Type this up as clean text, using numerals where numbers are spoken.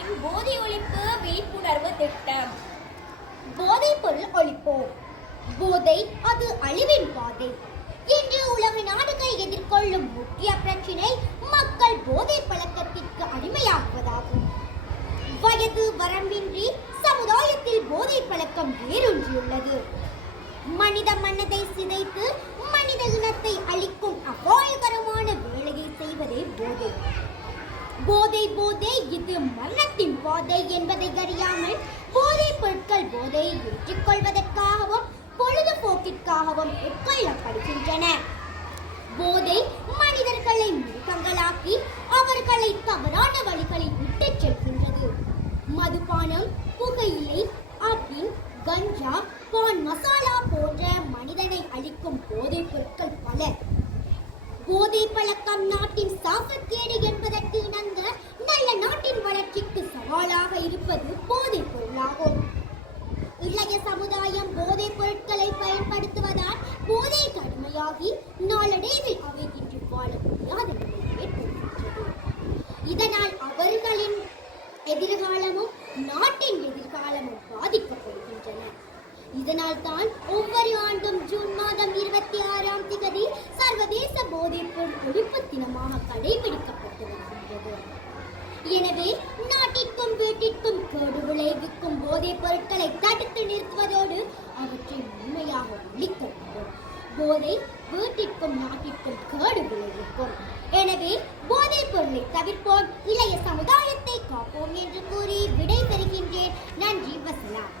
அரசின் போதை ஒழிப்பு விழிப்புணர்வு திட்டம். போதைப் பொருள் ஒழிப்போம். போதை அது அழிவின் பாதை. இன்று உலக நாடுகள் எதிர்கொள்ளும் முக்கிய பிரச்சினை மக்கள் போதை பழக்கத்திற்கு அடிமையாகுவதாகும். வயது வரம்பின்றி சமுதாயத்தில் போதை பழக்கம் வேரூன்றியுள்ளது. மனித மனதை சிதைத்து மனித இனத்தை அழிக்கும் அபாயகரமான வேலையை செய்வதே போதை. போதை போதை இது மரணத்தின் பாதை என்பதை அறியாமல் போதைப் பொருட்கள் போதையை ஏற்றுக்கொள்வதற்காகவும் பொழுதுபோக்கிற்காகவும் உட்கொள்ளப்படுகின்றன. போதை மனிதர்களை மிருகங்களாக்கி அவர்களை தவறான வழிகளில் விட்டுச் செல்கின்றது. மதுபானம், புகையிலை, அபின், கஞ்சா, பான் மசாலா போன்ற மனிதனை அழிக்கும் போதைப் பொருட்கள் பல. போதை பழக்கம் நாட்டின் சாபக்கேடு என்பதற்கு இணங்க நல்ல நாட்டின் வளர்ச்சிக்கு சவாலாக இருப்பது போதைப் பொருளாகும். இளைய சமுதாயம் போதைப் பொருட்களை பயன்படுத்துவதால் போதை கடுமையாகி நாளடைவில் அவை இன்று வாழ முடியாத நிலை ஏற்படுகின்றது. இதனால் அவர்களின் எதிர்காலமும் நாட்டின் எதிர்காலமும் பாதிக்கப்படுகின்றன. இதனால் தான் ஒவ்வொரு ஆண்டும் ஜூன் மாதம் 26ஆம் தேதி சர்வதேச போதைப் பொருள் ஒழிப்பு தினமாக கடைபிடிக்கப்பட்டு வருகின்றது. எனவே நாட்டிற்கும் வீட்டிற்கும் கேடு விளைவிக்கும் போதைப் பொருட்களை தடுத்து நிறுத்துவதோடு அவற்றை முழுமையாக ஒழிக்க வேண்டும். போதை வீட்டிற்கும் நாட்டிற்கும் கேடு விளைவிக்கும். எனவே போதைப் பொருளை தவிர்ப்போம், இளைய சமுதாயத்தை காப்போம் என்று கூறி விடை பெறுகின்றேன். நன்றி, வசலாம்.